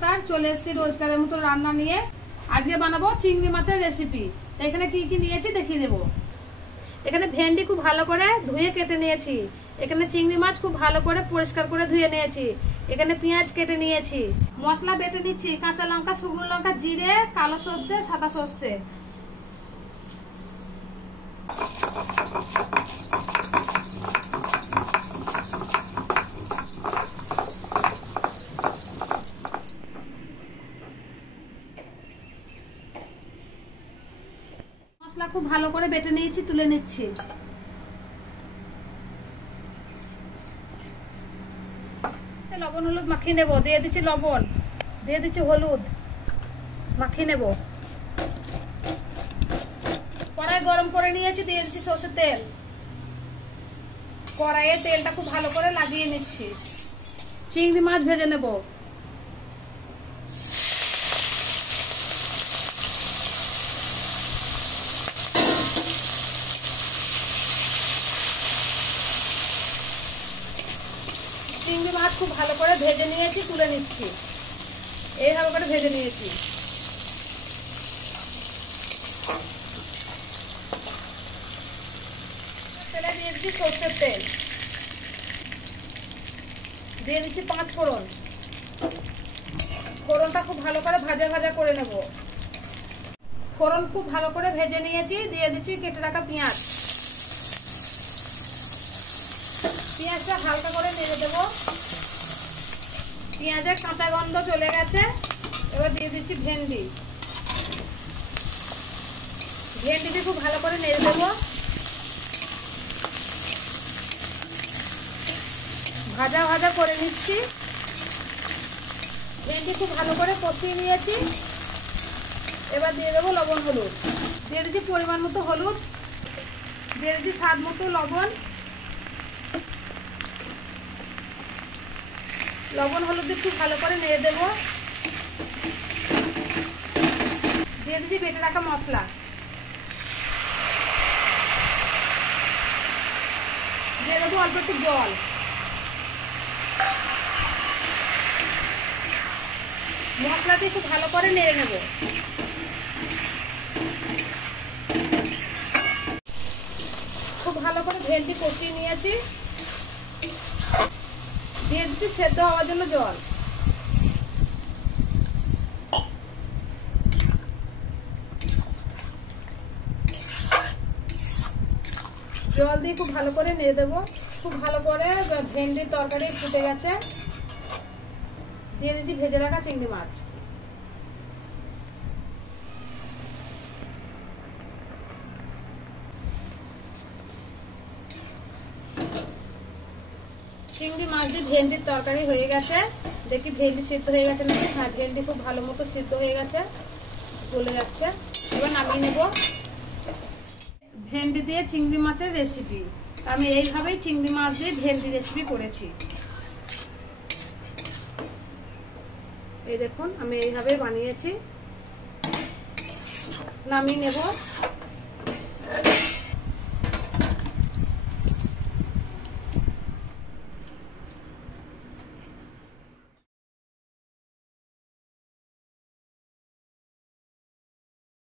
নমস্কার, চলে এসেছি রোজকারের মতো রান্না নিয়ে। আজকে বানাবো চিংড়ি মাছের রেসিপি। এখানে কি কি নিয়েছি দেখিয়ে দেবো। এখানে ভেন্ডি খুব ভালো করে ধুয়ে কেটে নিয়েছি। এখানে চিংড়ি মাছ খুব ভালো করে পরিষ্কার করে ধুয়ে নিয়েছি। এখানে পেঁয়াজ কেটে নিয়েছি। মশলা বেটে নিচ্ছি, কাঁচা লঙ্কা, শুকনো লঙ্কা, জিরে, কালো সর্ষে, সাদা সর্ষে। মশলা খুব ভালো করে বেটে নিয়েছি, তুলে নিচ্ছি। লবণ হলুদ মাখিয়ে নেবো। দিয়ে দিচ্ছি লবণ, দিয়ে দিচ্ছি হলুদ, মাখিয়ে নেব। কড়াই গরম করে নিয়েছি, দিয়ে দিচ্ছি সরষের তেল। কড়াইয়ে তেলটা খুব ভালো করে লাগিয়ে নিচ্ছি। চিংড়ি মাছ ভেজে নেব। চিংড়ি মাছ খুব ভালো করে ভেজে নিয়েছি, তুলে নিচ্ছি। এইভাবে করে ভেজে নিয়েছি। তেলে দিয়ে দিচ্ছি সরষের তেল, দিয়ে দিচ্ছি 5 ফোড়ন। ফোড়নটা খুব ভালো করে ভাজা ভাজা করে নেব। ফোড়ন খুব ভালো করে ভেজে নিয়েছি, দিয়ে দিচ্ছি কেটে রাখা পেঁয়াজ। পেঁয়াজটা হালকা করে নেড়ে দেবো। পেঁয়াজের কাঁচা গন্ধ চলে গেছে। এবার দিয়ে দিচ্ছি ভেন্ডি। ভেন্ডিটি খুব ভালো করে নেড়ে দেবো। ভাজা ভাজা করে নিচ্ছি। ভেন্ডি খুব ভালো করে কষিয়ে নিয়েছি। এবার দিয়ে দেবো লবণ হলুদ। দিয়ে দিচ্ছি পরিমাণ মতো হলুদ, দিয়ে দিচ্ছি স্বাদ মতো লবণ। লবণ হলুদ দিয়ে খুব ভালো করে নেড়ে দেবো। দিয়ে দিচ্ছি বেটে রাখা মশলা। দিয়ে দেবো অল্প একটু জল। মশলা দিয়ে খুব ভালো করে নেড়ে নেব। খুব ভালো করে ভেন্ডি কষিয়ে নিয়েছি। দিয়ে দিচ্ছি সেদ্ধ হওয়ার জন্য জল। জল দিয়ে খুব ভালো করে নেড়ে দেবো। খুব ভালো করে ভেন্ডির তরকারি ফুটে গেছে। দিয়ে দিচ্ছি ভেজে রাখা চিংড়ি মাছ। চিংড়ি মাছ দিয়ে ভেন্ডির তরকারি হয়ে গেছে। দেখি ভেন্ডি সিদ্ধ হয়ে গেছে নাকি। হ্যাঁ, ভেন্ডি খুব ভালো মতো সিদ্ধ হয়ে গেছে, গলে যাচ্ছে। এবার নামিয়ে নেব। ভেন্ডি দিয়ে চিংড়ি মাছের রেসিপি। আমি এইভাবেই চিংড়ি মাছ দিয়ে ভেন্ডি রেসিপি করেছি। এই দেখুন, আমি এইভাবে বানিয়েছি। নামিয়ে নেব।